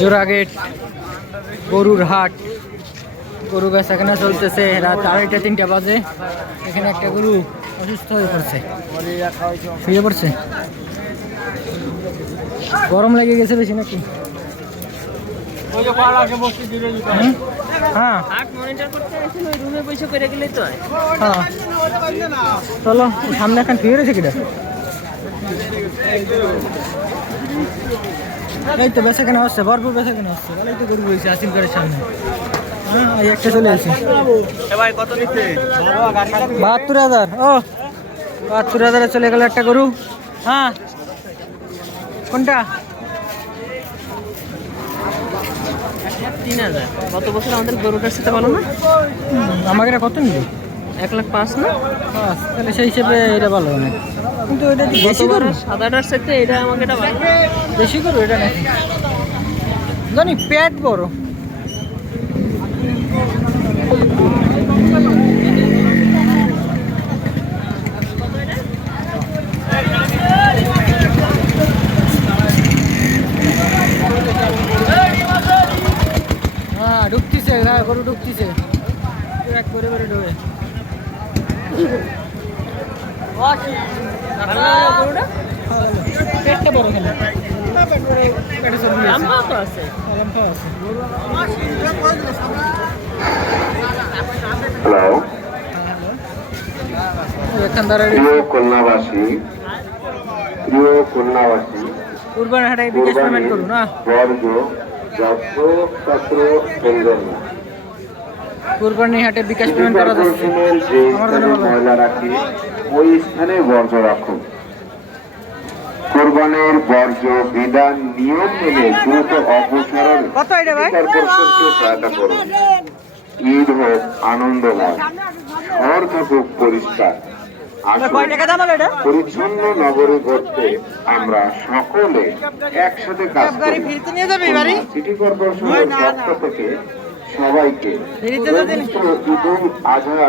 জোড়াগেট গরুর হাট, গরু বেচা কেনা চলতেছে। রাত 2:30-3টা বাজে। এখানে একটা গরু অসুস্থ হয়ে পড়ছে, শুয়ে পড়ছে। গরম লেগে গেছে বেশি নাকি? হ্যাঁ, চলো সামনে এখন শুয়ে রয়েছে কিনা। এই তো বেচা কেনা হচ্ছে, ভরপুর বেচা কেনা হচ্ছে। ভালোই তো গরু রয়েছে আসিম ঘরের সামনে। হ্যাঁ, এই একটা চলে আসছে 72,000। ও 72,000 চলে গেল একটা গরু। হ্যাঁ, কোনটা? 3,000। গত বছর আমাদের গরুটার সাথে ভালো না? আমাকে এটা কত নিল? 1,05,000 না? তাহলে সেই হিসেবে এটা ভালো অনেক, কিন্তু এটা বেশি গরু। সাদাটার সাথে এটা আমাকে এটা ভালো, বেশি গরু এটা নাকি জানি, পেট বড়। হ্যাঁ ঢুকতিছে, হ্যাঁ গরু ঢুকতিছে, এক করে করে ঢুকে। পেটটা বড় খেলে, পেটে চর্বি আছে। হ্যালো, প্রিয় খুলনাবাসী, কুরবানি হাটে বিকাশ পেমেন্ট করুন না। বর্জ্য যত্রতত্র ফেলবেন না। কুরবানি হাটে বিকাশ পেমেন্ট করা যাচ্ছে। যে স্থানে ময়লা রাখি ওই স্থানে বর্জ্য রাখুন। কোরবানির বর্জ্য বিধান নিয়ম মেনে দ্রুত অপসারণ কর্পোরেশনকে সহায়তা করুন। ঈদ হোক আনন্দময়, শহর থাকুক পরিষ্কার। পরিচ্ছন্ন নগরে গড়তে আমরা সকলে একসাথে কাজ করি। সিটি কর্পোরেশনের পক্ষ থেকে সবাইকে ঈদ উল আজহা